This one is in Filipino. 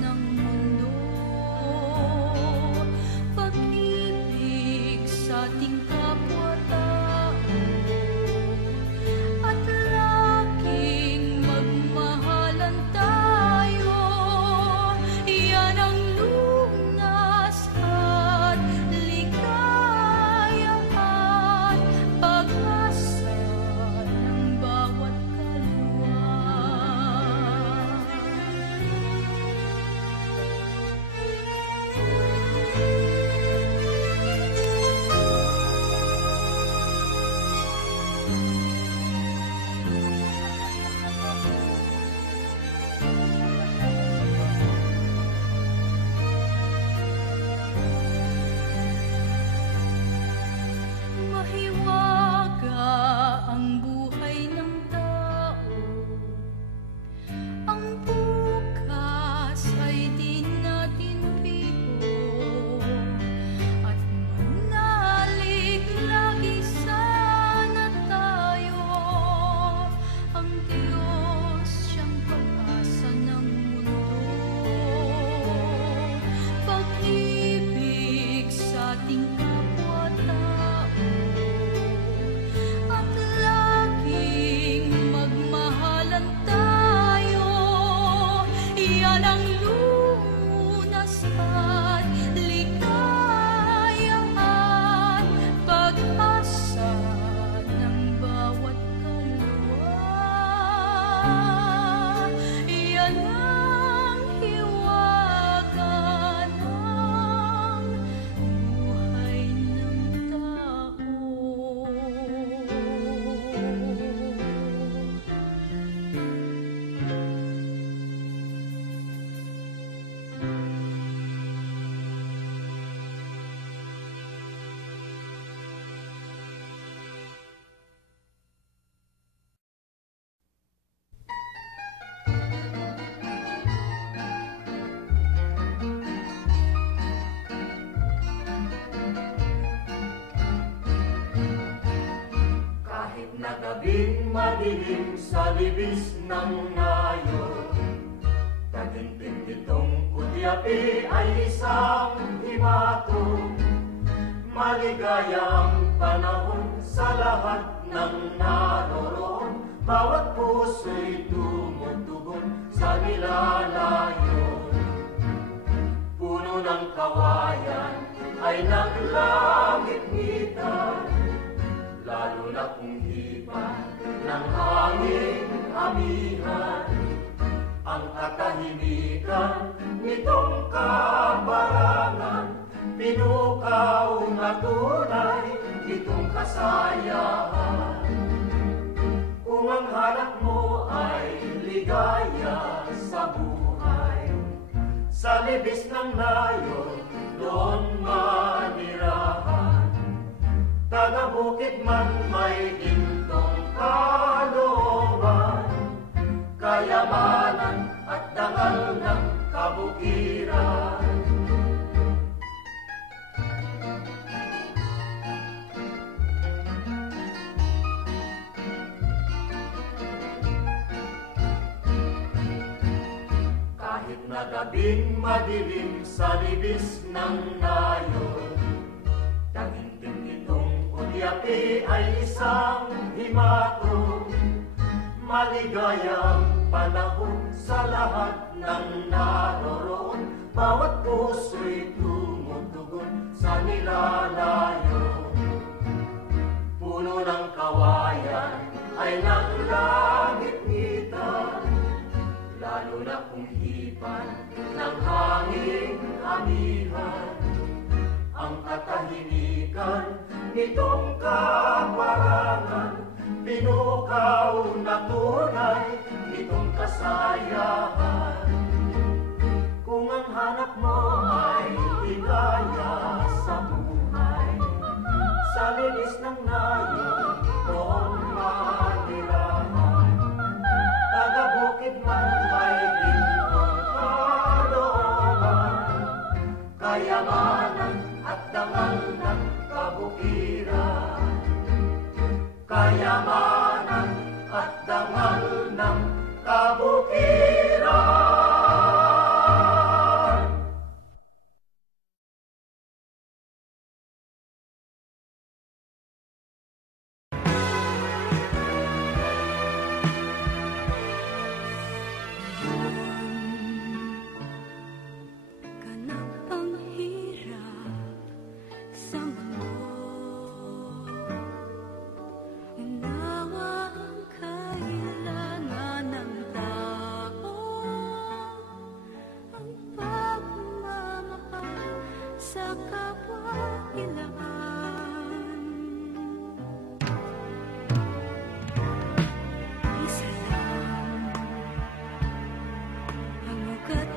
ng mundo, pag-ibig sa ating kapwa-tao, at laging magmahalan tayo. Yan ang lunas at ligaya at pag-asa ng bawat kaluluwa. Mahiwaga ang buhay ng tao, ang bukas ay di natin bigo, at manalig lagi sana tayo. Ang Diyos siyang pag-asa ng mundo, pag-ibig sa ating kapwa-tao, at laging magmahalan tayo. Yan ang lunas at ligaya at pag-asa ng bawat kaluluwa. Yan ang hiwaga ng buhay ng tao. Kahit na gabing madilim sa libis ng nayon, taginting itong kudyapi ay isang himato. Maligayang panahon sa lahat ng naroroon, bawat puso'y tumutugon sa nilalayon. Puno ng kawayan ay naglangit-ngitan, lalo na kung hipan ng hangin amihan. Ang katahimikan nitong kabarangan, pinukaw na tunay nitong kasayahan. Kung ang hanap mo ay ligaya sa buhay, sa libis ng nayon doon manirahan. Taga-bukid man may gintong kalooban, kayamanan at dangal ng kabukiran. Kahit na gabing madilim sa libis ng nayon, taginting itong kudyapi ay isang himato. Maligayang panahon sa lahat ng naroroon, bawat puso'y tumutugon sa nilalayon. Puno ng kawayan ay naglangit-ngitan, lalo na kung hipan ng hangin amihan. Ang katahimikan nitong kaparangan, pinukaw na tunay nitong kasayahan. Kung ang hanap mo ay ligaya sa buhay, sa linis ng nayon doon manirahan. Taga-bukid man may gintong kalooban, kayamanan at dangal ng kabukiran. Kayamanan at dangal ng kabukiran. sa kapwa-ilaan. Isa lang ang ugat